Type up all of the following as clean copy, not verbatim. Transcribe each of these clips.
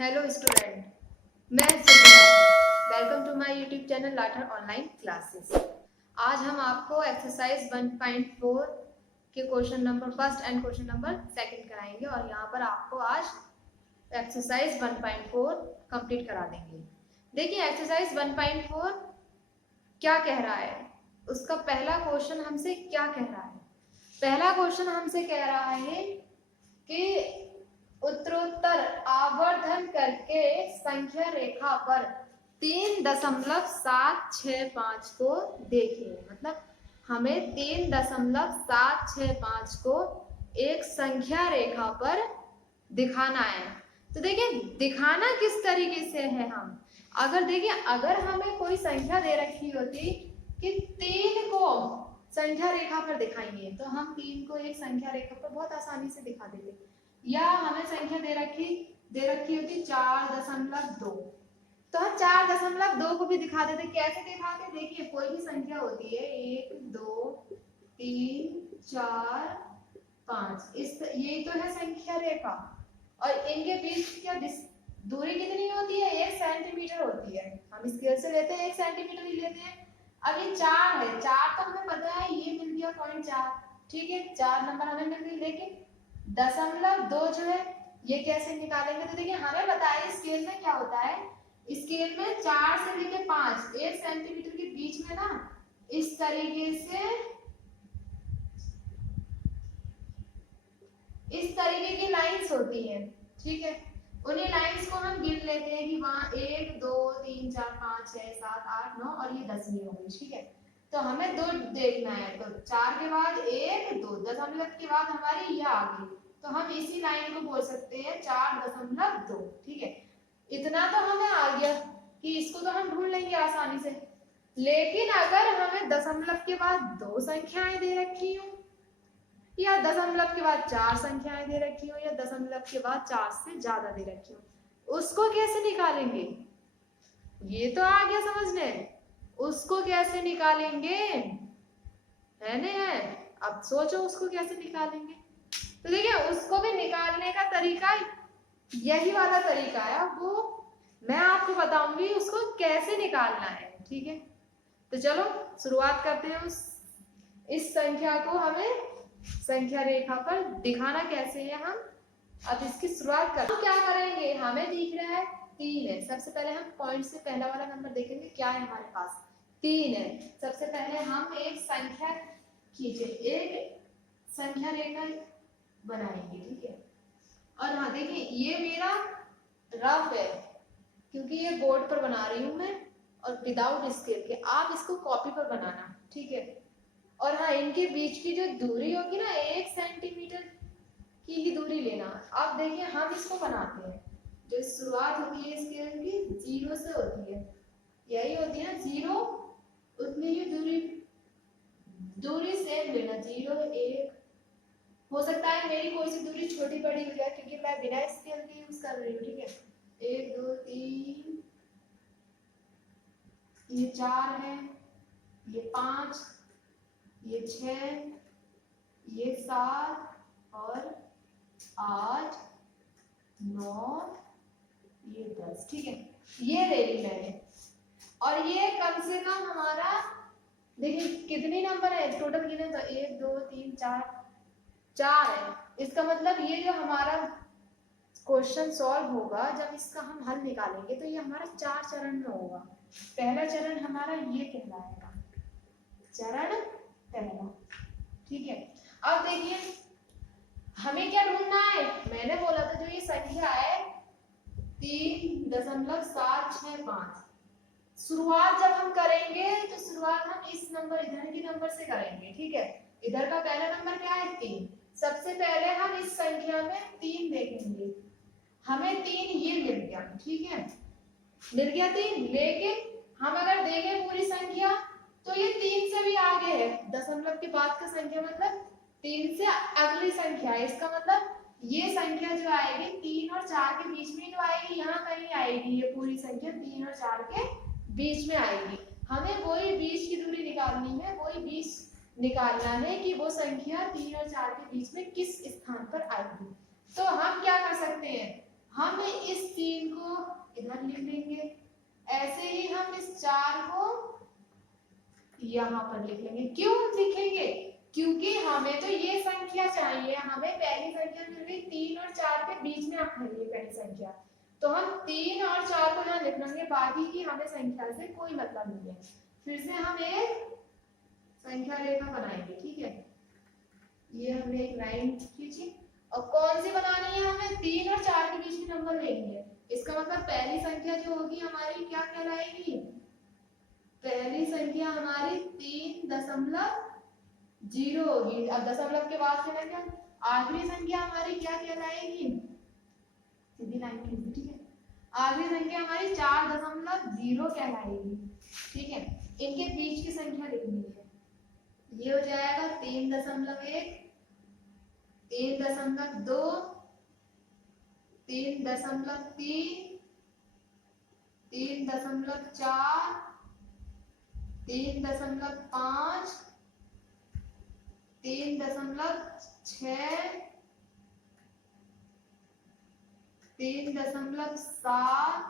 Hello student, मैं Subba. Welcome to my YouTube channel Lathar online classes. आज हम आपको एक्सरसाइज 1.4 के question number first and question number second कराएंगे और यहाँ पर आपको आज एक्सरसाइज 1.4 कंप्लीट करा देंगे। देखिए एक्सरसाइज 1.4 क्या कह रहा है, उसका पहला क्वेश्चन हमसे क्या कह रहा है। पहला क्वेश्चन हमसे कह रहा है कि उत्तरोत्तर आवर्धन करके संख्या रेखा पर 3.765 को देखिए। मतलब हमें 3.765 को एक संख्या रेखा पर दिखाना है। तो देखिए दिखाना किस तरीके से है। हम अगर देखिए अगर हमें कोई संख्या दे रखी होती कि 3 को संख्या रेखा पर दिखाएंगे तो हम 3 को एक संख्या रेखा पर बहुत आसानी से दिखा देते, या हमें संख्या दे रखी होती 4.2 तो हम 4.2 को भी दिखा देते। कैसे दिखाते, देखिए कोई भी संख्या होती है 1 2 3 4 5, इस यही तो है संख्या रेखा और इनके बीच क्या दूरी कितनी होती है, 1 सेंटीमीटर होती है। हम स्केल से लेते हैं 1 सेंटीमीटर ही लेते हैं। अब ये 4 है, 4 तो हमें पता है ये मिल गया 0.4, ठीक है 4 नंबर हमें मिल गई। लेकिन 0.2 जो है ये कैसे निकालेंगे, तो देखिए हमें बताया स्केल में क्या होता है। स्केल में 4 से लेके 5 1 सेंटीमीटर के बीच में ना इस तरीके की लाइंस होती है, ठीक है। उन्हीं लाइंस को हम गिन लेते हैं कि वहां 1 2 3 4 5 6 7 8 9 और ये 10वीं हो गई, ठीक है। तो हमें 2 देखना है, तो 4 के बाद 1 2 दशमलव के बाद हमारी ये आ गई, तो हम इसी लाइन को बोल सकते हैं 4.2, ठीक है। इतना तो हमें आ गया कि इसको तो हम ढूंढ लेंगे आसानी से। लेकिन अगर हमें दशमलव के बाद 2 संख्याएं दे रखी हो, या दशमलव के बाद 4 संख्याएं दे रखी हो, या दशमलव के बाद 4 से ज्यादा दे रखी हो, उसको कैसे निकालेंगे। ये तो आ गया समझने, उसको कैसे निकालेंगे है ना। है अब सोचो उसको कैसे निकालेंगे। तो देखिए उसको भी निकालने का तरीका यही वाला तरीका है, वो मैं आपको बताऊंगी उसको कैसे निकालना है, ठीक है। तो चलो शुरुआत करते हैं। इस संख्या को हमें संख्या रेखा पर दिखाना कैसे है। हम अब इसकी शुरुआत करते हैं। क्या करेंगे, हमें दिख रहा है 3 है। सबसे पहले हम पॉइंट से पहला वाला नंबर देखेंगे, क्या है हमारे पास 3 है। सबसे पहले हम एक संख्या खींचे, एक संख्या रेखा बनाएंगे, ठीक है। और हाँ देखिए ये मेरा रफ है क्योंकि ये बोर्ड पर बना रही हूं मैं और विदाउट स्केल के। आप इसको कॉपी पर बनाना, ठीक है। और हाँ इनके बीच की जो दूरी होगी ना 1 सेंटीमीटर की ही दूरी लेना। अब देखिए हम इसको बनाते हैं, जो शुरुआत होती है स्केल की 0 से होती है, यही होती है ना 0, उतनी ही दूरी सेम लेना। 0 1 हो सकता है मेरी कोई सी दूरी छोटी बड़ी हो जाए क्योंकि मैं बिना स्केल के यूज कर रही हूँ, ठीक है। 1 2 3 ये 4 है, ये 5 ये 6 ये 7 और 8 9 ये 10, ठीक है। ये ले ली मैंने। और ये कम से कम हमारा देखिए कितने नंबर है टोटल गिने तो 1 2 3 4 है। इसका मतलब ये जो हमारा क्वेश्चन सॉल्व होगा, जब इसका हम हल निकालेंगे तो ये हमारा 4 चरण में होगा। पहला चरण हमारा ये कहलाएगा चरण पहला, ठीक है। अब देखिए हमें क्या ढूंढना है, मैंने बोला था जो ये संख्या है 3.765, शुरुआत जब हम करेंगे तो शुरुआत हम इस नंबर इधर के नंबर से करेंगे, ठीक है। इधर का पहला नंबर क्या है 3। सबसे पहले हम इस संख्या में 3 देखेंगे, हमें 3 ये मिल गया, ठीक है, मिल गया 3। लेकिन हम अगर देखें पूरी संख्या तो ये 3 से भी आगे है, दशमलव के बाद का संख्या मतलब 3 से अगली संख्या है। इसका मतलब ये संख्या जो आएगी 3 और 4 के बीच में तो आएगी, यहाँ कहीं आएगी। ये पूरी संख्या 3 और 4 के बीच में आएगी। हमें वही बीच की दूरी निकालनी है, वही बीच निकालना है कि वो संख्या 3 और 4 के बीच में किस स्थान पर आएगी। तो हम क्या कर सकते हैं, हम इस 3 को इधर लिख लेंगे। ऐसे ही हम इस 4 को यहाँ पर लिख लेंगे। क्यों लिखेंगे? क्योंकि हमें तो ये संख्या चाहिए, हमें पहली संख्या मिल गई 3 और 4 के बीच में है ये पहली संख्या, तो हम 3 और 4 को यहाँ लिख लेंगे, बाकी की हमें संख्या से कोई मतलब नहीं है। फिर से हम एक संख्या रेखा बनाएंगे, ठीक है। ये हमने एक लाइन खींची और कौन सी बनानी है हमें? 3 और 4 के बीच में नंबर लेनी है। इसका मतलब पहली संख्या जो होगी हमारी क्या कहलाएगी? पहली संख्या हमारी 3.0 होगी। अब दशमलव के बाद से क्या? आखिरी संख्या हमारी क्या कहलाएगी? सीधी लाइन खींची, ठीक है। आखिरी संख्या हमारी 4.0 कहलाएगी, ठीक है। इनके बीच की संख्या लिखनी है। ये हो जाएगा 3.1, 3.2, 3.3, 3.4, 3.5, 3.6, 3.7,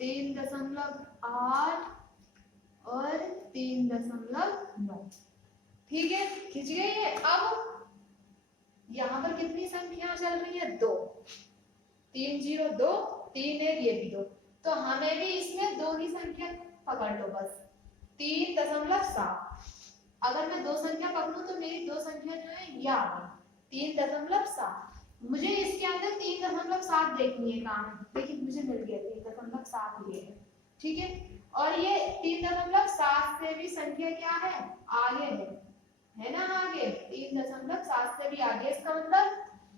3.8 और 3.9। ठीक है, खिंच गई है। अब यहाँ पर कितनी संख्या चल रही है? 2, 3 0 2, 3 1, ये भी 2। तो हमें भी इसमें 2 ही संख्या पकड़ लो बस, 3.7। अगर मैं 2 संख्या पकड़ूं तो मेरी 2 संख्या जो है ये आ गई 3.7। मुझे इसके अंदर 3.7 देखनी है कहाँ है। देखिए मुझे मिल गया 3.7 ये है, ठीक है। और ये 3.7 से भी संख्या क्या है? आगे है ना, आगे 3.7 से भी आगे। इसका मतलब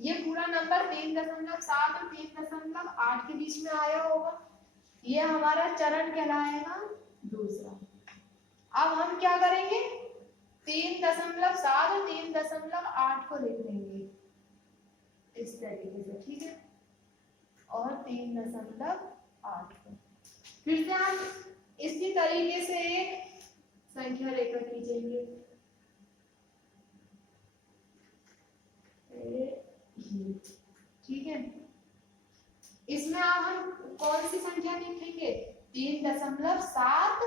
ये पूरा नंबर 3.7 और 3.8 के बीच में आया होगा। ये हमारा चरण कहलाएगा दूसरा। अब हम क्या करेंगे? 3.7 और 3.8 को लिख लेंगे इस तरीके से, ठीक है। और 3.8 को फिर से हम इसी तरीके से एक संख्या रेखा खींचेंगे, ठीक है। इसमें अब हम कौन सी संख्या लिखेंगे? 3.70।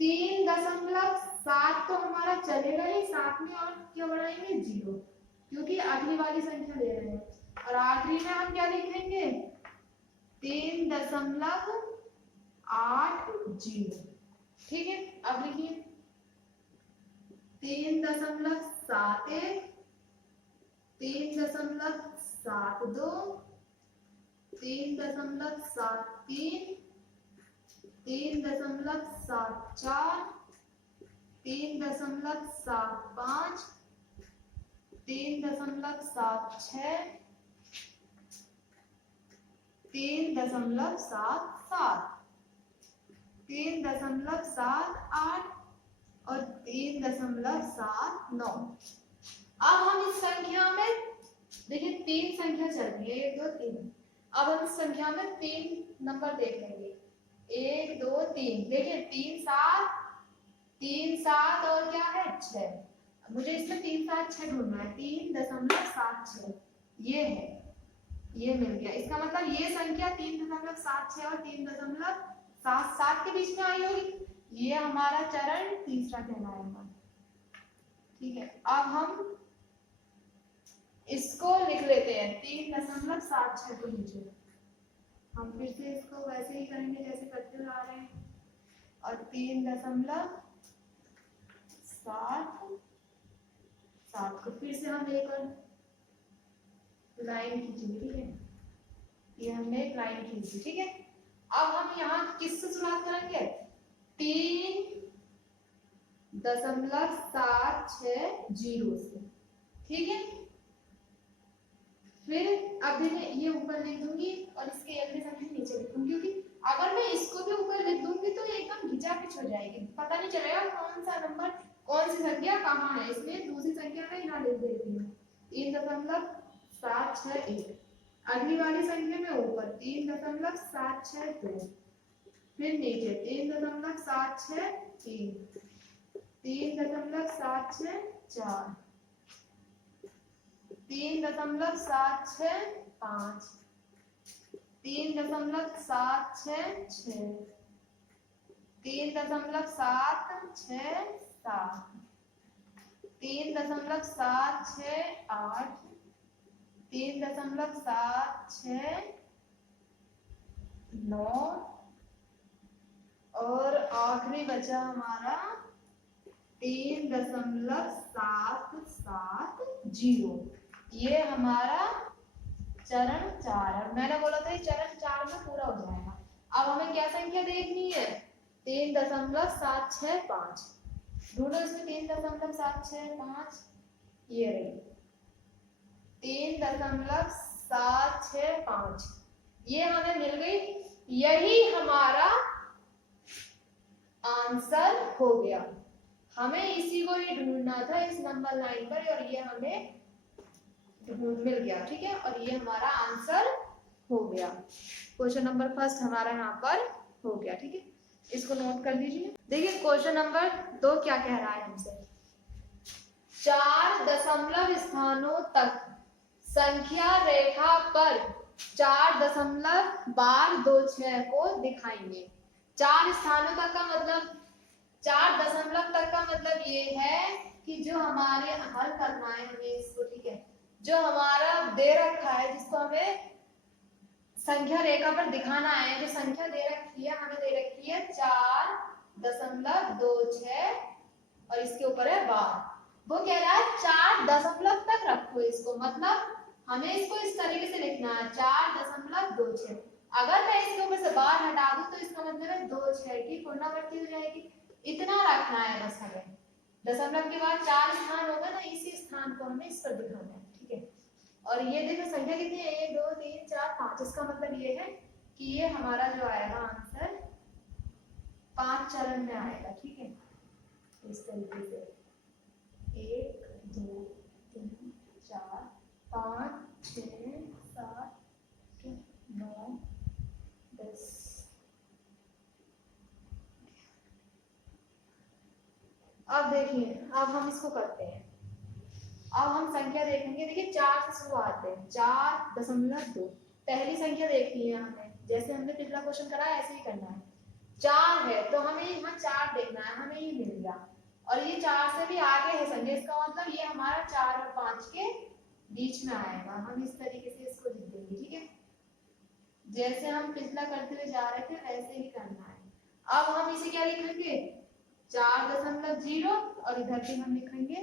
3.7 तो हमारा चलेगा ही, साथ में और क्या बढ़ाएंगे? 0, क्योंकि अगली वाली संख्या ले रहे हैं। और आखिरी में हम क्या लिखेंगे? 3.80, ठीक है। अब लिखिए 3.71, 3.72, 3.73, 3.74, 3.75, 3.76, 3.77, 3.78 और 3.79। अब हम इस संख्या में देखिए 3 संख्या चल रही है, 1 2 3। अब हम इस संख्या में 3 नंबर देख लेंगे, 1 2 3। देखिए 3 7 और क्या है? 6। मुझे इसमें 3 7 6 ढूंढना है। 3.76 ये है, ये मिल गया। इसका मतलब ये संख्या 3.76 और 3.77 के बीच में आई होगी। ये हमारा चरण तीसरा कहलाएगा, ठीक है। अब हम इसको लिख लेते हैं 3.76 को नीचे। हम फिर से इसको वैसे ही करेंगे जैसे करते आ रहे हैं। और 3.77 को फिर से हम एक और लाइन खींचेंगे, ठीक है। ये हमने एक लाइन खींची, ठीक है। अब हम यहाँ किससे शुरुआत करेंगे? 3.760 से, ठीक है। फिर अभी मैं ये ऊपर लिख दूंगी और इसके अगली संख्या नीचे लिख दूंगी, क्योंकि अगर मैं इसको भी ऊपर लिख दूंगी तो एकदम घिचापिच हो जाएगी, पता नहीं चलेगा कौन सा नंबर कौन सी संख्या कहाँ है। इसलिए दूसरी संख्या में यहाँ लिख देती हूँ 3.761। अगली वाली संख्या में ऊपर 3.762, फिर नीचे 3.763, 3.764, 3.765, 3.766, 3.767, 3.768, 3.769 और आखिरी बचा हमारा 3.770। ये हमारा चरण 4 है। मैंने बोला था चरण 4 में पूरा हो जाएगा। अब हमें क्या संख्या देखनी है? 3.765। ढूंढो इसमें 3.765। ये रही 3.765। ये हमें मिल गई। यही हमारा आंसर हो गया। हमें इसी को ही ढूंढना था इस नंबर लाइन पर और ये हमें मिल गया। ठीक है, और ये हमारा आंसर हो गया। क्वेश्चन नंबर फर्स्ट हमारा यहाँ पर हो गया। ठीक है, इसको नोट कर लीजिए। देखिए क्वेश्चन नंबर 2 क्या कह रहा है हमसे। 4 दशमलव स्थानों तक संख्या रेखा पर 4.1226 को दिखाएंगे। 4 स्थानों तक का मतलब 4 दशमलव तक का मतलब ये है कि जो हमारे हल करना है हमें इसको। ठीक है, जो हमारा दे रखा है जिसको हमें संख्या रेखा पर दिखाना है, जो संख्या दे रखी है हमें दे रखी है 4.26 और इसके ऊपर है 12। वो कह रहा है 4 दशमलव तक रखो इसको, मतलब हमें इसको इस तरीके से लिखना है 4.26। अगर मैं इसके ऊपर से 12 हटा दूं तो इसका मतलब है 26 की पूर्णावृत्ति हो जाएगी। इतना रखना है बस हमें। दशमलव के बाद 4 स्थान होगा ना, इसी स्थान को हमें इस पर दिखाना है। ठीक है, और ये देखो संख्या कितनी है 1 2 3 4 5। इसका मतलब ये है कि ये हमारा जो आएगा आंसर 5 चरण में आएगा। ठीक है, इस तरीके से 1 2 3 4 5 6 7 9 10। अब देखिए, अब हम इसको करते हैं। अब हम संख्या देखेंगे। देखिए 4 से शुरुआत है, 4.2। पहली संख्या देखनी है हमें, जैसे हमने पिछला क्वेश्चन कराया ऐसे ही करना है। 4 है तो हमें यहाँ 4 देखना है, हमें ये मिल गया। और ये 4 से भी आगे है संख्या, इसका मतलब ये हमारा 4 और 5 के बीच में आएगा। हम इस तरीके से इसको लिख देंगे। ठीक है, जैसे हम पिछला करते हुए जा रहे थे वैसे ही करना है। अब हम इसे क्या लिखेंगे 4.0 और इधर भी हम लिखेंगे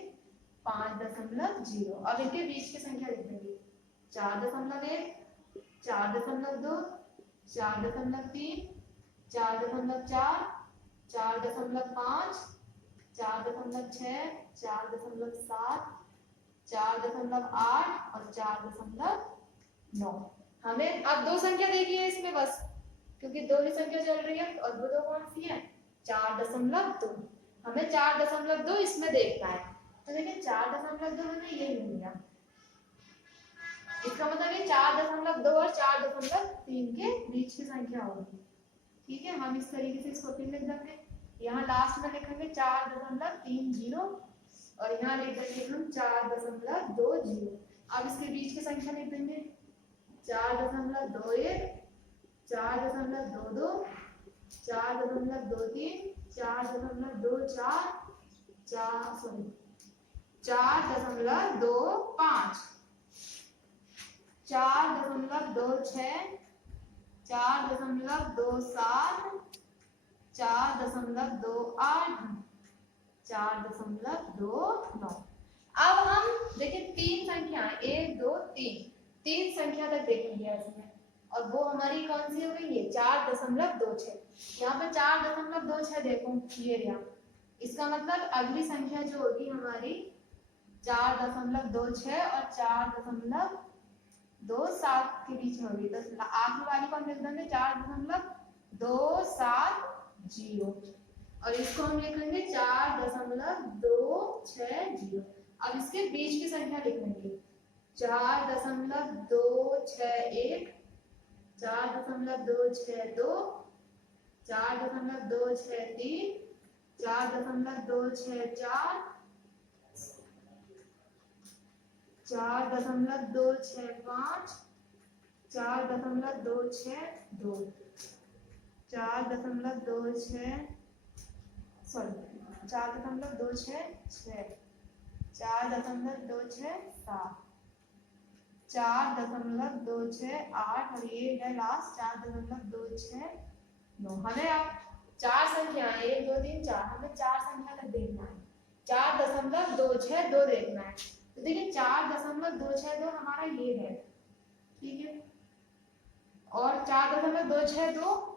5.0। अब इनके बीच की संख्या लिख देंगे 4.1 4.2 4.3 4.4 4.5 4.6 4.7 4.8 और 4.9। हमें अब 2 संख्या देखी है इसमें बस, क्योंकि 2 ही संख्या चल रही है और वो 2 कौन सी है 4.2। हमें 4.2 इसमें देखना है। तो देखिए 4.2 हमें ये मिल गया। इसका मतलब ये 4.2 और 4.3 के बीच की संख्या होगी। ठीक है, हम इस तरीके से इसको फिर लिख देंगे। यहाँ लास्ट में लिखेंगे 4.30 और यहाँ लिख देंगे हम 4.20। अब इसके बीच की संख्या लिख देंगे 4.21 4.22 4.23 4.24 4.25 4.26 4.27 4.28 4.29। अब हम देखिए 3 संख्या 1 2 3 संख्या तक देखेंगे इसमें, और वो हमारी कौन सी हो गई ये 4.26। यहाँ पे 4.26 देखो ये रहा। इसका मतलब अगली संख्या जो होगी हमारी 4.26 और 4.27 के बीच होगी। तो आखिरी वाली को हम लिख देंगे 4.270 और इसको हम लिखेंगे 4.260। अब इसके बीच की संख्या लिखेंगे 4.261 4.262 4.263 4.264 4.265 4.262 4.266 सॉरी 4.266 4.267 4.268 और ये है लास्ट 4.269। हमें अब चार संख्या 1 2 3 4 हमें चार संख्या तक देखना है, 4.262 देखना है। तो देखिए 4.262 हमारा ये है, ठीक है, और 4.262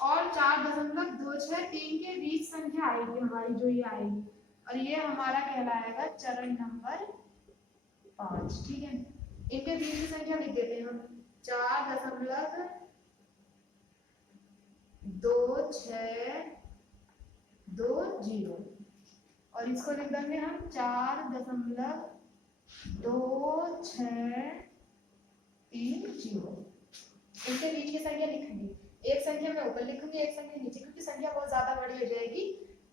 और 4.263 के बीच संख्या आएगी हमारी, जो ये आएगी, और ये हमारा कहलाएगा चरण नंबर 5, ठीक है। इनके बीच की संख्या लिख देते हैं हम 4.2620 और इसको लिख देंगे हम 4.2630। इनके बीच की संख्या लिखेंगे, एक संख्या मैं ऊपर लिखूंगी, एक संख्या नीचे, क्योंकि संख्या बहुत ज्यादा बड़ी हो जाएगी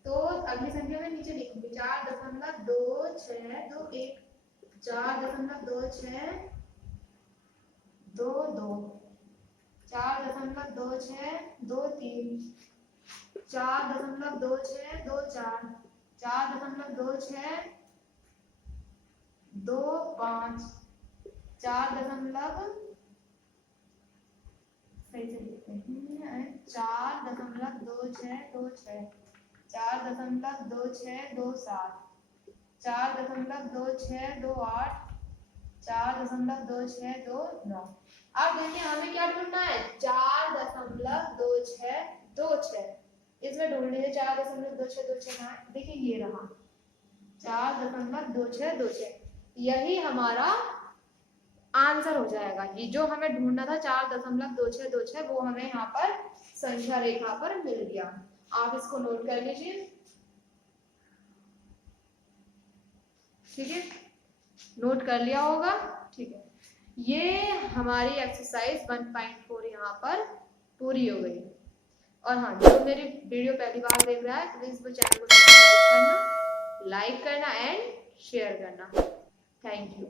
तो अगली संख्या में नीचे लिखूंगी 4.2621 4.2622 4.2623 4.2624 4.2625 सही से लिखते हैं 4.2626 4.2627 4.2628 4.2629। अब देखिए हमें क्या ढूंढना है 4.2626, इसमें ढूंढ लीजिए 4.2626 देखिए ये रहा 4.2626, यही हमारा आंसर हो जाएगा। ये जो हमें ढूंढना था 4.2626 वो हमें यहाँ पर संख्या रेखा पर मिल गया। आप इसको नोट कर लीजिए, ठीक है, नोट कर लिया होगा, ठीक है। ये हमारी एक्सरसाइज 1.4 यहाँ पर पूरी हो गई। और हाँ, जो मेरी वीडियो पहली बार देख रहा है प्लीज वो चैनल को सब्सक्राइब करना, लाइक करना एंड शेयर करना। Thank you.